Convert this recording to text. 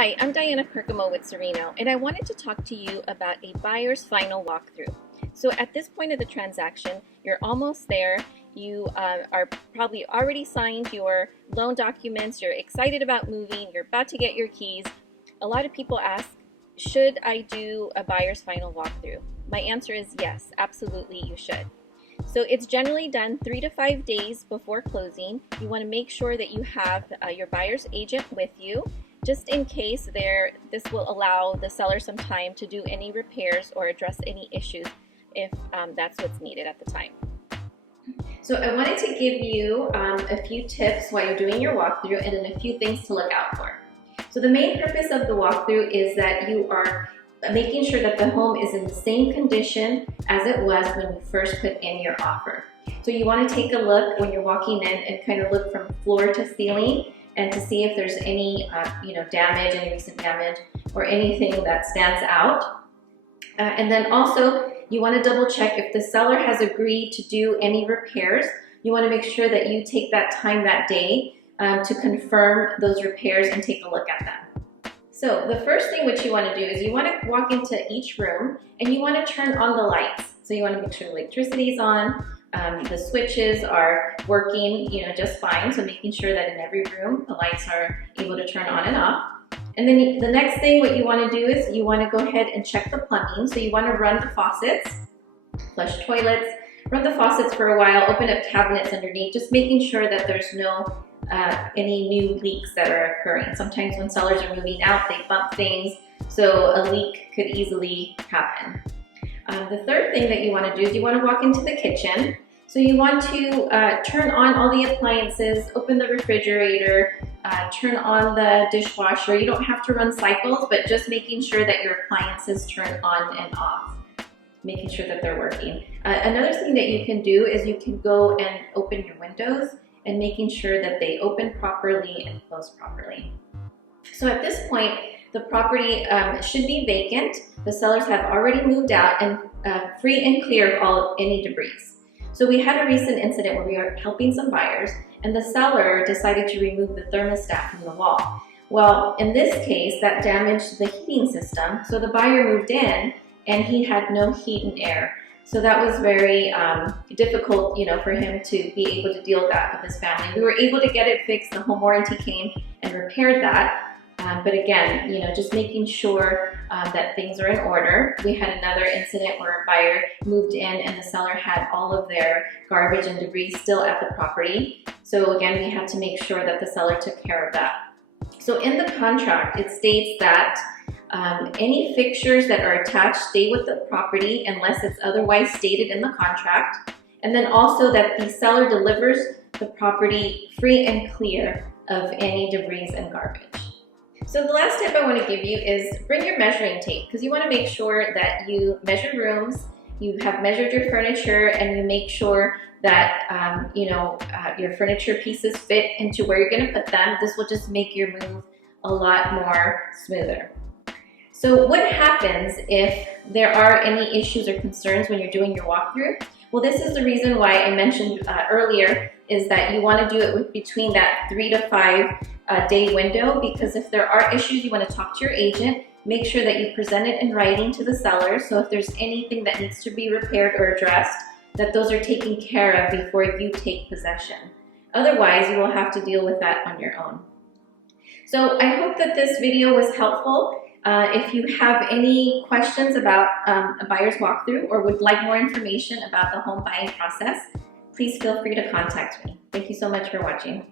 Hi, I'm Carcamo with Sereno, and I wanted to talk to you about a buyer's final walkthrough. So at this point of the transaction, you're almost there. You are probably already signed your loan documents, you're excited about moving, you're about to get your keys. A lot of people ask, should I do a buyer's final walkthrough? My answer is yes, absolutely you should. So it's generally done 3 to 5 days before closing. You want to make sure that you have your buyer's agent with you, just in case this will allow the seller some time to do any repairs or address any issues if that's what's needed at the time. So I wanted to give you a few tips while you're doing your walkthrough and then a few things to look out for. So the main purpose of the walkthrough is that you are making sure that the home is in the same condition as it was when you first put in your offer. So you want to take a look when you're walking in and kind of look from floor to ceiling and to see if there's any damage, any recent damage, or anything that stands out. And then also you want to double check if the seller has agreed to do any repairs. You want to make sure that you take that time that day to confirm those repairs and take a look at them. So the first thing which you want to do is you want to walk into each room and you want to turn on the lights. So you want to make sure the electricity is on, the switches are working just fine. So making sure that in every room the lights are able to turn on and off. And then the next thing what you want to do is you want to go ahead and check the plumbing. So you want to run the faucets, flush toilets, run the faucets for a while, open up cabinets underneath, just making sure that there's no any new leaks that are occurring. Sometimes when sellers are moving out, they bump things, so a leak could easily happen. The third thing that you want to do is you want to walk into the kitchen. So you want to turn on all the appliances, open the refrigerator, turn on the dishwasher. You don't have to run cycles, but just making sure that your appliances turn on and off, making sure that they're working. Another thing that you can do is you can go and open your windows and making sure that they open properly and close properly. So at this point, the property should be vacant. The sellers have already moved out and free and clear of any debris. So we had a recent incident where we were helping some buyers and the seller decided to remove the thermostat from the wall. Well, in this case, that damaged the heating system. So the buyer moved in and he had no heat and air. So that was very difficult, for him to be able to deal with that with his family. We were able to get it fixed. The home warranty came and repaired that. But again, just making sure that things are in order. We had another incident where a buyer moved in and the seller had all of their garbage and debris still at the property. So again, we had to make sure that the seller took care of that. So in the contract, it states that any fixtures that are attached stay with the property unless it's otherwise stated in the contract. And then also that the seller delivers the property free and clear of any debris and garbage. So the last tip I want to give you is bring your measuring tape, because you want to make sure that you measure rooms, you have measured your furniture, and you make sure that your furniture pieces fit into where you're going to put them. This will just make your move a lot more smoother. So what happens if there are any issues or concerns when you're doing your walkthrough? Well, this is the reason why I mentioned earlier is that you want to do it between that 3 to 5 day window, because if there are issues, you want to talk to your agent, make sure that you present it in writing to the seller. So if there's anything that needs to be repaired or addressed, that those are taken care of before you take possession. Otherwise, you will have to deal with that on your own. So I hope that this video was helpful. If you have any questions about a buyer's walkthrough or would like more information about the home buying process, please feel free to contact me. Thank you so much for watching.